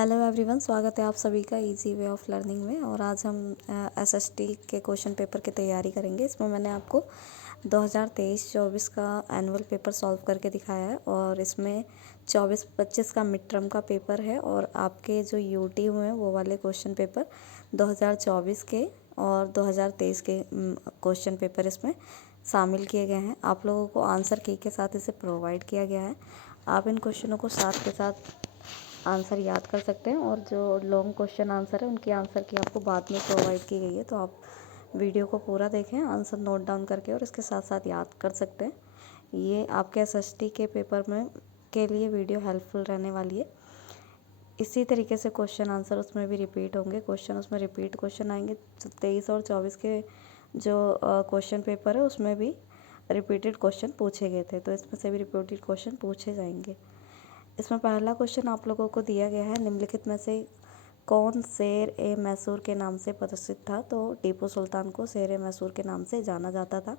Hello everyone, स्वागत है आप सभी का इजी वे ऑफ लर्निंग में। और आज हम एसएसटी के क्वेश्चन पेपर की तैयारी करेंगे। इसमें मैंने आपको 2023-24 का एनुअल पेपर सॉल्व करके दिखाया है और इसमें 24-25 का मिड टर्म का पेपर है और आपके जो यूटी हुए हैं वो वाले क्वेश्चन पेपर 2024 के और 2023 के क्वेश्चन पेपर इसमें शामिल किए गए हैं। आप लोगों को आंसर की के साथ इसे प्रोवाइड किया गया है। आप इन क्वेश्चनों को साथ के साथ आंसर याद कर सकते हैं और जो लॉन्ग क्वेश्चन आंसर है उनकी आंसर की आपको बाद में प्रोवाइड की गई है, तो आप वीडियो को पूरा देखें, आंसर नोट डाउन करके और इसके साथ साथ याद कर सकते हैं। ये आपके एसएसटी के पेपर में के लिए वीडियो हेल्पफुल रहने वाली है। इसी तरीके से क्वेश्चन आंसर उसमें भी रिपीट होंगे, क्वेश्चन उसमें रिपीट क्वेश्चन आएंगे। 23 और 24 के जो क्वेश्चन पेपर है उसमें भी रिपीटेड क्वेश्चन पूछे गए थे, तो इसमें से भी रिपीटेड क्वेश्चन पूछे जाएंगे। इसमें पहला क्वेश्चन आप लोगों को दिया गया है, निम्नलिखित में से कौन शेर ए मैसूर के नाम से प्रसिद्ध था? तो टीपू सुल्तान को शेर ए मैसूर के नाम से जाना जाता था।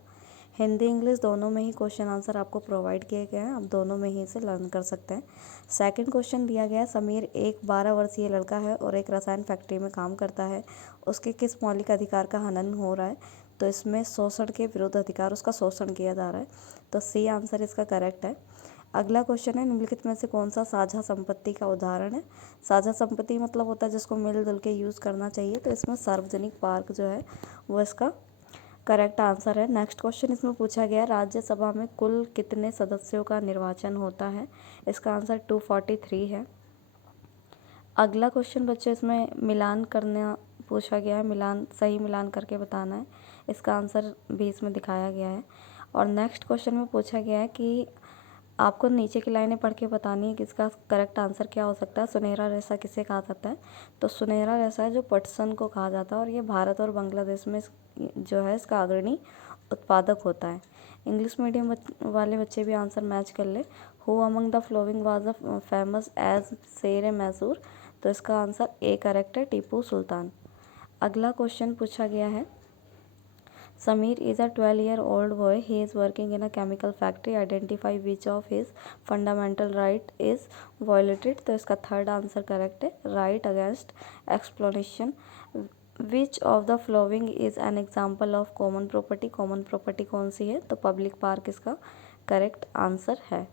हिंदी इंग्लिश दोनों में ही क्वेश्चन आंसर आपको प्रोवाइड किए गए हैं, आप दोनों में ही इसे लर्न कर सकते हैं। सेकंड क्वेश्चन दिया गया है, समीर एक 12 वर्षीय लड़का है और एक रसायन फैक्ट्री में काम करता है, उसके किस मौलिक अधिकार का हनन हो रहा है? तो इसमें शोषण के विरुद्ध अधिकार, उसका शोषण किया जा रहा है, तो सी आंसर इसका करेक्ट है। अगला क्वेश्चन है, निम्नलिखित में से कौन सा साझा संपत्ति का उदाहरण है? साझा संपत्ति मतलब होता है जिसको मिलजुल के यूज़ करना चाहिए, तो इसमें सार्वजनिक पार्क जो है वो इसका करेक्ट आंसर है। नेक्स्ट क्वेश्चन इसमें पूछा गया, राज्यसभा में कुल कितने सदस्यों का निर्वाचन होता है? इसका आंसर 243 है। अगला क्वेश्चन बच्चों इसमें मिलान करना पूछा गया है, सही मिलान करके बताना है, इसका आंसर भी इसमें दिखाया गया है। और नेक्स्ट क्वेश्चन में पूछा गया है कि आपको नीचे की लाइनें पढ़ के बतानी है कि इसका करेक्ट आंसर क्या हो सकता है। सुनहरा रेशा किसे कहा जाता है? तो सुनहरा रेशा है जो पटसन को कहा जाता है और ये भारत और बांग्लादेश में जो है इसका अग्रणी उत्पादक होता है। इंग्लिश मीडियम वाले बच्चे भी आंसर मैच कर ले। Who among the following was a famous as Sher e Mysore? तो इसका आंसर ए करेक्ट है, टीपू सुल्तान। अगला क्वेश्चन पूछा गया है, Samir is a 12-year-old boy. He is working in a chemical factory. Identify which of his fundamental right is violated. तो इसका third answer correct है, right against exploitation. Which of the following is an example of common property? Common property कौन सी है? तो public park इसका correct answer है।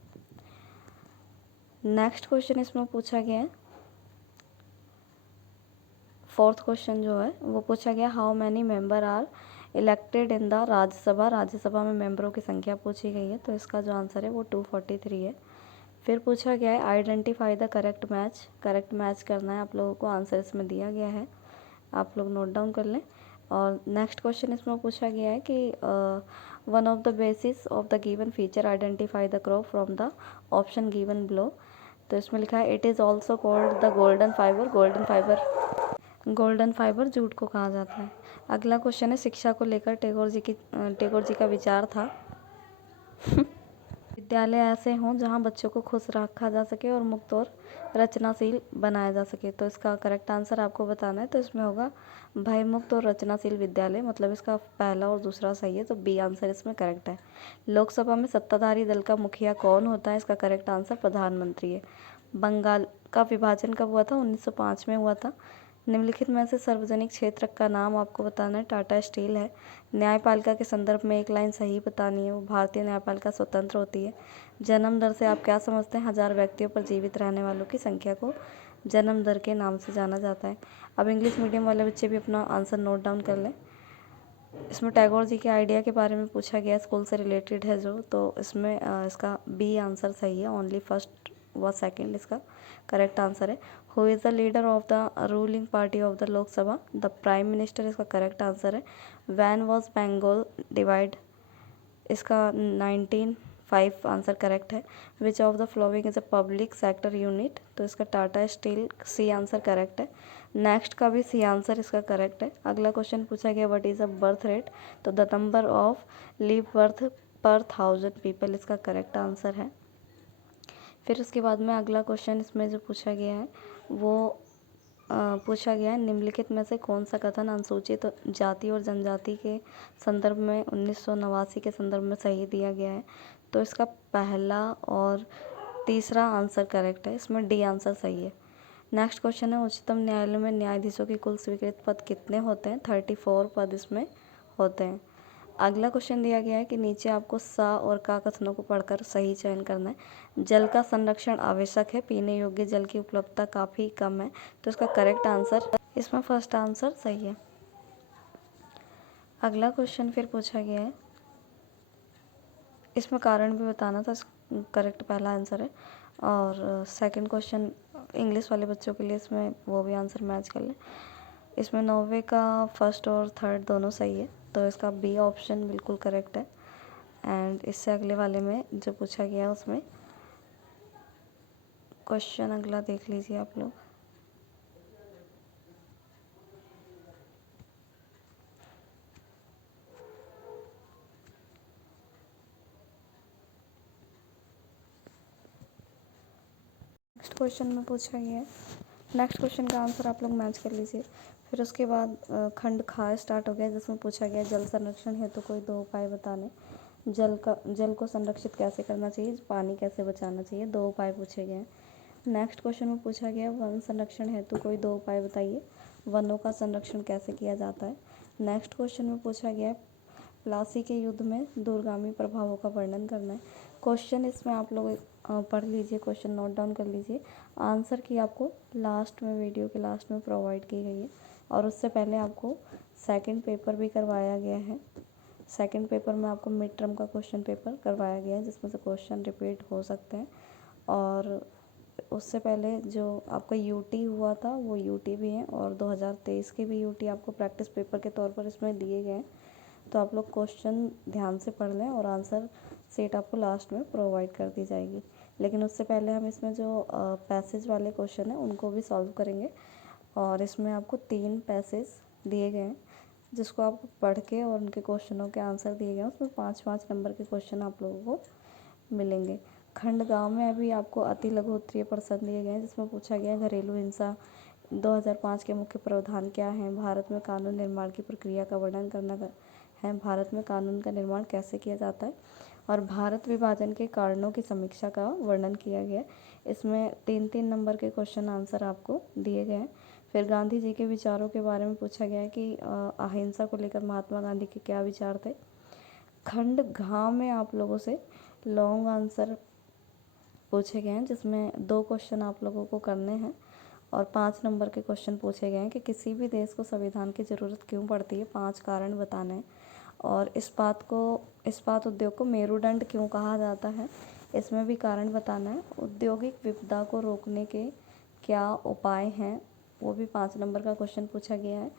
Next question इसमें पूछा गया है, फोर्थ क्वेश्चन जो है वो पूछा गया, how many member are elected in the Rajya Sabha? Rajya Sabha में मेंबरों की संख्या पूछी गई है, तो इसका जो आंसर है वो 243 है। फिर पूछा गया है, identify the correct match. Correct match करना है आप लोगों को, आंसर इसमें दिया गया है, आप लोग नोट डाउन कर लें। और नेक्स्ट क्वेश्चन इसमें पूछा गया है कि one of the basis of the given feature identify the crop from the option given below. तो इसमें लिखा है, it is also called the golden fibre. Golden fibre jute को कहा जाता है। अगला क्वेश्चन है, शिक्षा को लेकर टैगोर जी का विचार था विद्यालय ऐसे हों जहां बच्चों को खुश रखा जा सके और मुक्त और रचनाशील बनाया जा सके। तो इसका करेक्ट आंसर आपको बताना है, तो इसमें होगा भयमुक्त और रचनाशील विद्यालय, मतलब इसका पहला और दूसरा सही है, तो बी आंसर इसमें करेक्ट है। लोकसभा में सत्ताधारी दल का मुखिया कौन होता है? इसका करेक्ट आंसर प्रधानमंत्री है। बंगाल का विभाजन कब हुआ था? 1905 में हुआ था। निम्नलिखित में से सार्वजनिक क्षेत्र का नाम आपको बताना है, टाटा स्टील है। न्यायपालिका के संदर्भ में एक लाइन सही बतानी है, वो भारतीय न्यायपालिका स्वतंत्र होती है। जन्म दर से आप क्या समझते हैं? 1000 व्यक्तियों पर जीवित रहने वालों की संख्या को जन्म दर के नाम से जाना जाता है। अब इंग्लिश मीडियम वाले बच्चे भी अपना आंसर नोट डाउन कर लें। इसमें टैगोर जी के आइडिया के बारे में पूछा गया, स्कूल से रिलेटेड है जो, तो इसमें इसका बी आंसर सही है, ओनली फर्स्ट व सेकंड इसका करेक्ट आंसर है। Who is the leader of the ruling party of the Lok Sabha? The prime minister इसका करेक्ट आंसर है। When was Bengal divide? इसका 1905 आंसर करेक्ट है। Which of the following is a public sector unit? तो इसका Tata steel, C answer correct है। Next का भी C answer इसका करेक्ट है। अगला क्वेश्चन पूछा गया, what is a birth rate? तो the number of live birth per 1000 people इसका करेक्ट आंसर है। फिर उसके बाद में अगला क्वेश्चन इसमें जो पूछा गया है वो पूछा गया है, निम्नलिखित में से कौन सा कथन अनुसूचित जाति और जनजाति के संदर्भ में 1989 के संदर्भ में सही दिया गया है? तो इसका पहला और तीसरा आंसर करेक्ट है, इसमें डी आंसर सही है। नेक्स्ट क्वेश्चन है, उच्चतम न्यायालय में न्यायाधीशों के कुल स्वीकृत पद कितने होते हैं? 34 पद इसमें होते हैं। अगला क्वेश्चन दिया गया है कि नीचे आपको सा और का कथनों को पढ़कर सही चयन करना है। जल का संरक्षण आवश्यक है, पीने योग्य जल की उपलब्धता काफ़ी कम है, तो इसका करेक्ट आंसर इसमें फर्स्ट आंसर सही है। अगला क्वेश्चन फिर पूछा गया है, इसमें कारण भी बताना था, करेक्ट पहला आंसर है। और सेकंड क्वेश्चन इंग्लिश वाले बच्चों के लिए इसमें वो भी आंसर मैच कर लें। इसमें 90 का फर्स्ट और थर्ड दोनों सही है, तो इसका बी ऑप्शन बिल्कुल करेक्ट है। एंड इससे अगले वाले में जो पूछा गया है उसमें क्वेश्चन अगला देख लीजिए आप लोग। नेक्स्ट क्वेश्चन में पूछा गया है, नेक्स्ट क्वेश्चन का आंसर आप लोग मैच कर लीजिए। फिर उसके बाद खंड खा स्टार्ट हो गया, जिसमें पूछा गया जल संरक्षण हेतु कोई 2 उपाय बताने। जल को संरक्षित कैसे करना चाहिए, पानी कैसे बचाना चाहिए, 2 उपाय पूछे गए हैं। नेक्स्ट क्वेश्चन में पूछा गया वन संरक्षण हेतु कोई 2 उपाय बताइए, वनों का संरक्षण कैसे किया जाता है। नेक्स्ट क्वेश्चन में पूछा गया प्लासी के युद्ध में दूरगामी प्रभावों का वर्णन करना है। क्वेश्चन इसमें आप लोग पढ़ लीजिए, क्वेश्चन नोट डाउन कर लीजिए। आंसर की आपको लास्ट में, वीडियो के लास्ट में प्रोवाइड की गई है। और उससे पहले आपको सेकंड पेपर भी करवाया गया है। सेकंड पेपर में आपको मिड टर्म का क्वेश्चन पेपर करवाया गया है, जिसमें से क्वेश्चन रिपीट हो सकते हैं। और उससे पहले जो आपका यूटी हुआ था वो यूटी भी है, और 2023 के भी यूटी आपको प्रैक्टिस पेपर के तौर पर इसमें दिए गए हैं। तो आप लोग क्वेश्चन ध्यान से पढ़ लें, और आंसर सेट आपको लास्ट में प्रोवाइड कर दी जाएगी। लेकिन उससे पहले हम इसमें जो पैसेज वाले क्वेश्चन हैं उनको भी सॉल्व करेंगे। और इसमें आपको 3 पैसेज दिए गए हैं, जिसको आप पढ़ के और उनके क्वेश्चनों के आंसर दिए गए हैं। उसमें 5-5 नंबर के क्वेश्चन आप लोगों को मिलेंगे। खंड गांव में अभी आपको अति लघु उत्तरीय प्रश्न दिए गए हैं, जिसमें पूछा गया घरेलू हिंसा 2005 के मुख्य प्रावधान क्या हैं, भारत में कानून निर्माण की प्रक्रिया का वर्णन करना है, भारत में कानून का निर्माण कैसे किया जाता है, और भारत विभाजन के कारणों की समीक्षा का वर्णन किया गया है। इसमें 3-3 नंबर के क्वेश्चन आंसर आपको दिए गए हैं। फिर गांधी जी के विचारों के बारे में पूछा गया है कि अहिंसा को लेकर महात्मा गांधी के क्या विचार थे। खंड घ में आप लोगों से लॉन्ग आंसर पूछे गए हैं, जिसमें 2 क्वेश्चन आप लोगों को करने हैं, और 5 नंबर के क्वेश्चन पूछे गए हैं कि किसी भी देश को संविधान की ज़रूरत क्यों पड़ती है, 5 कारण बताने हैं। और इस्पात उद्योग को मेरुदंड क्यों कहा जाता है, इसमें भी कारण बताना है। औद्योगिक विपदा को रोकने के क्या उपाय हैं, वो भी 5 नंबर का क्वेश्चन पूछा गया है।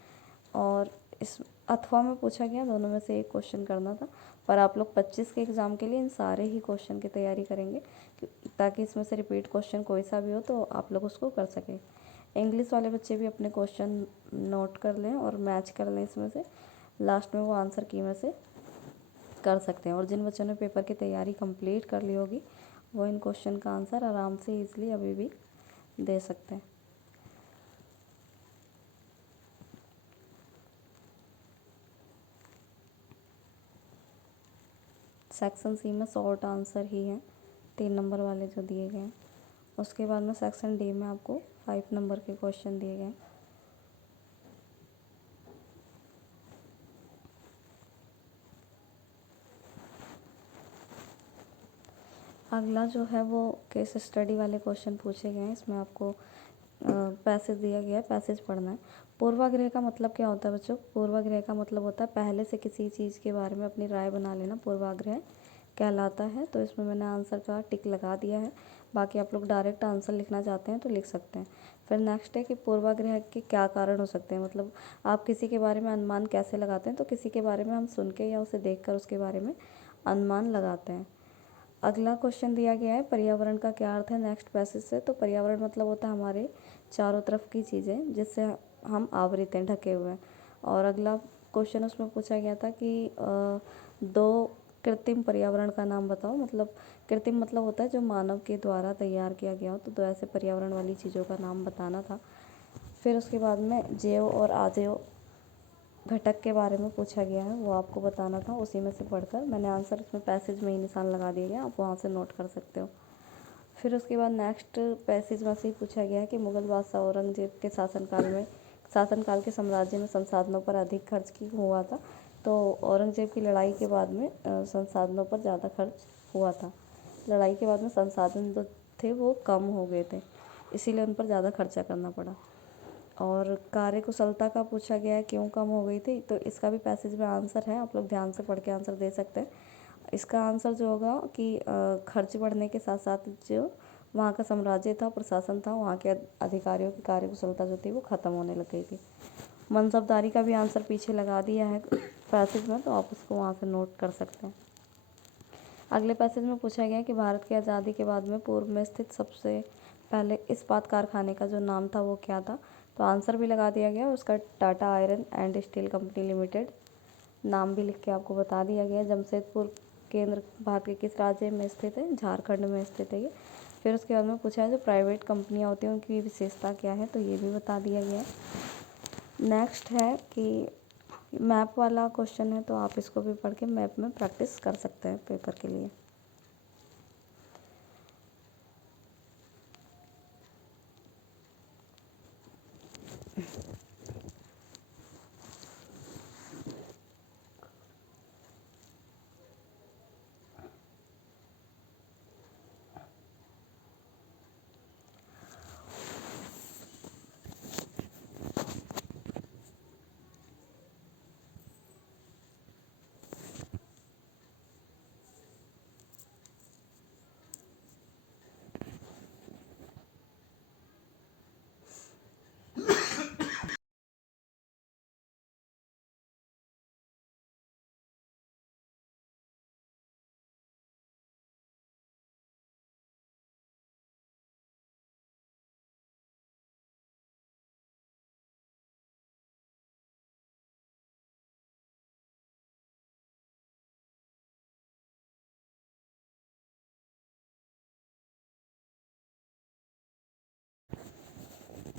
और इस अथवा में पूछा गया, दोनों में से एक क्वेश्चन करना था। पर आप लोग 25 के एग्ज़ाम के लिए इन सारे ही क्वेश्चन की तैयारी करेंगे, ताकि इसमें से रिपीट क्वेश्चन कोई सा भी हो तो आप लोग उसको कर सकें। इंग्लिश वाले बच्चे भी अपने क्वेश्चन नोट कर लें और मैच कर लें, इसमें से लास्ट में वो आंसर की में से कर सकते हैं। और जिन बच्चों ने पेपर की तैयारी कंप्लीट कर ली होगी, वो इन क्वेश्चन का आंसर आराम से ईजिली अभी भी दे सकते हैं। सेक्शन सी में शॉर्ट आंसर ही हैं 3 नंबर वाले जो दिए गए हैं। उसके बाद में सेक्शन डी में आपको 5 नंबर के क्वेश्चन दिए गए हैं। अगला जो है वो केस स्टडी वाले क्वेश्चन पूछे गए हैं। इसमें आपको पैसेज दिया गया है, पैसेज पढ़ना है। पूर्वाग्रह का मतलब क्या होता है बच्चों? पूर्वाग्रह का मतलब होता है पहले से किसी चीज़ के बारे में अपनी राय बना लेना, पूर्वाग्रह कहलाता है। तो इसमें मैंने आंसर का टिक लगा दिया है। बाकी आप लोग डायरेक्ट आंसर लिखना चाहते हैं तो लिख सकते हैं। फिर नेक्स्ट है कि पूर्वाग्रह के क्या कारण हो सकते हैं, मतलब आप किसी के बारे में अनुमान कैसे लगाते हैं। तो किसी के बारे में हम सुन के या उसे देख कर उसके बारे में अनुमान लगाते हैं। अगला क्वेश्चन दिया गया है पर्यावरण का क्या अर्थ है नेक्स्ट पैसेज से। तो पर्यावरण मतलब होता है हमारे चारों तरफ की चीज़ें जिससे हम आवृत हैं, ढके हुए हैं। और अगला क्वेश्चन उसमें पूछा गया था कि 2 कृत्रिम पर्यावरण का नाम बताओ। मतलब कृत्रिम मतलब होता है जो मानव के द्वारा तैयार किया गया हो, तो 2 ऐसे पर्यावरण वाली चीज़ों का नाम बताना था। फिर उसके बाद में जैव और अजैव घटक के बारे में पूछा गया है, वो आपको बताना था। उसी में से पढ़कर मैंने आंसर उसमें पैसेज में ही निशान लगा दिया गया, आप वहाँ से नोट कर सकते हो। फिर उसके बाद नेक्स्ट पैसेज में से ही पूछा गया है कि मुगल बादशाह औरंगजेब के शासनकाल के साम्राज्य में संसाधनों पर अधिक खर्च क्यों हुआ था। तो औरंगजेब की लड़ाई के बाद में संसाधनों पर ज़्यादा खर्च हुआ था। लड़ाई के बाद में संसाधन जो थे वो कम हो गए थे, इसीलिए उन पर ज़्यादा खर्चा करना पड़ा। और कार्यकुशलता का पूछा गया है क्यों कम हो गई थी। तो इसका भी पैसेज में आंसर है, आप लोग ध्यान से पढ़ के आंसर दे सकते हैं। इसका आंसर जो होगा कि खर्च बढ़ने के साथ साथ जो वहाँ का साम्राज्य था, प्रशासन था, वहाँ के अधिकारियों की कार्यकुशलता जो थी वो ख़त्म होने लग गई थी। मनसबदारी का भी आंसर पीछे लगा दिया है पैसेज में, तो आप उसको वहाँ से नोट कर सकते हैं। अगले पैसेज में पूछा गया कि भारत की आज़ादी के बाद में पूर्व में स्थित सबसे पहले इस्पात कारखाने का जो नाम था वो क्या था। तो आंसर भी लगा दिया गया, उसका Tata iron and steel company limited नाम भी लिख के आपको बता दिया गया। जमशेदपुर केंद्र भारत के किस राज्य में स्थित है, झारखंड में स्थित है ये। फिर उसके बाद में पूछा है जो प्राइवेट कंपनियां होती हैं उनकी विशेषता क्या है, तो ये भी बता दिया गया है। नेक्स्ट है कि मैप वाला क्वेश्चन है, तो आप इसको भी पढ़ के मैप में प्रैक्टिस कर सकते हैं पेपर के लिए।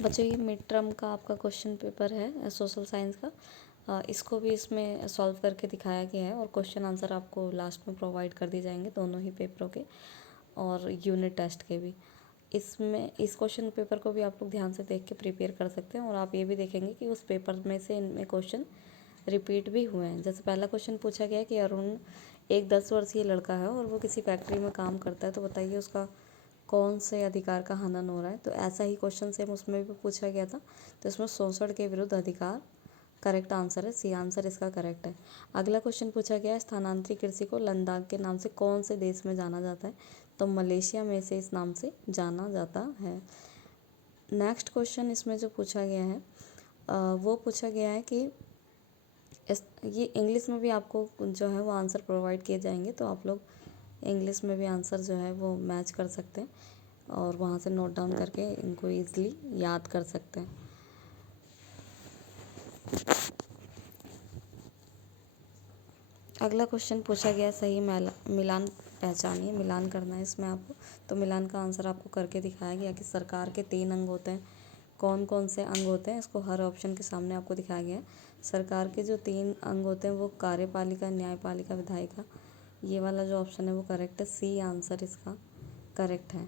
बच्चों ये मिड टर्म का आपका क्वेश्चन पेपर है सोशल साइंस का, इसको भी इसमें सॉल्व करके दिखाया गया है और क्वेश्चन आंसर आपको लास्ट में प्रोवाइड कर दिए जाएंगे दोनों ही पेपरों के और यूनिट टेस्ट के भी। इसमें इस क्वेश्चन पेपर को भी आप लोग ध्यान से देख के प्रिपेयर कर सकते हैं और आप ये भी देखेंगे कि उस पेपर में से इनमें क्वेश्चन रिपीट भी हुए हैं। जैसे पहला क्वेश्चन पूछा गया कि अरुण एक 10 वर्षीय लड़का है और वो किसी फैक्ट्री में काम करता है, तो बताइए उसका कौन से अधिकार का हनन हो रहा है। तो ऐसा ही क्वेश्चन सेम उसमें भी पूछा गया था, तो इसमें शोषण के विरुद्ध अधिकार करेक्ट आंसर है, सी आंसर इसका करेक्ट है। अगला क्वेश्चन पूछा गया है स्थानांतरित कृषि को लद्दाख के नाम से कौन से देश में जाना जाता है, तो मलेशिया में से इस नाम से जाना जाता है। नेक्स्ट क्वेश्चन इसमें जो पूछा गया है वो पूछा गया है कि ये इंग्लिश में भी आपको जो है वो आंसर प्रोवाइड किए जाएंगे, तो आप लोग इंग्लिश में भी आंसर जो है वो मैच कर सकते हैं और वहाँ से नोट डाउन करके इनको ईज़िली याद कर सकते हैं। अगला क्वेश्चन पूछा गया सही मिलान पहचानिए, मिलान करना है इसमें आपको। तो मिलान का आंसर आपको करके दिखाया गया कि सरकार के 3 अंग होते हैं। कौन कौन से अंग होते हैं, इसको हर ऑप्शन के सामने आपको दिखाया गया है। सरकार के जो 3 अंग होते हैं वो कार्यपालिका, न्यायपालिका, विधायिका। ये वाला जो ऑप्शन है वो करेक्ट है, सी आंसर इसका करेक्ट है।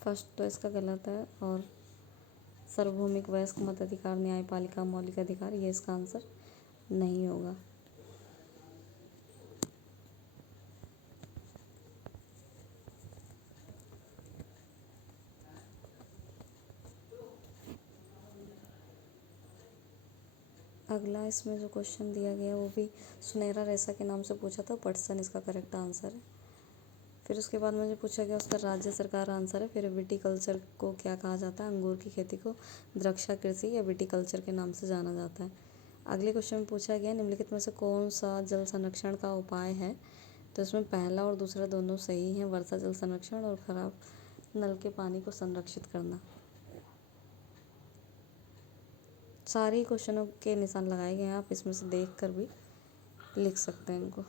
फर्स्ट तो इसका गलत है और सार्वभौमिक वयस्क मताधिकार, न्यायपालिका, मौलिक अधिकार, ये इसका आंसर नहीं होगा। अगला इसमें जो क्वेश्चन दिया गया है वो भी सुनहरा रेशा के नाम से पूछा था, पटसन इसका करेक्ट आंसर है। फिर उसके बाद मुझे पूछा गया उसका राज्य सरकार आंसर है। फिर विटीकल्चर को क्या कहा जाता है, अंगूर की खेती को द्राक्षा कृषि या विटीकल्चर के नाम से जाना जाता है। अगले क्वेश्चन में पूछा गया निम्नलिखित में से कौन सा जल संरक्षण का उपाय है, तो इसमें पहला और दूसरा दोनों सही हैं, वर्षा जल संरक्षण और खराब नल के पानी को संरक्षित करना। सारे क्वेश्चनों के निशान लगाए गए हैं, आप इसमें से देख कर भी लिख सकते हैं इनको।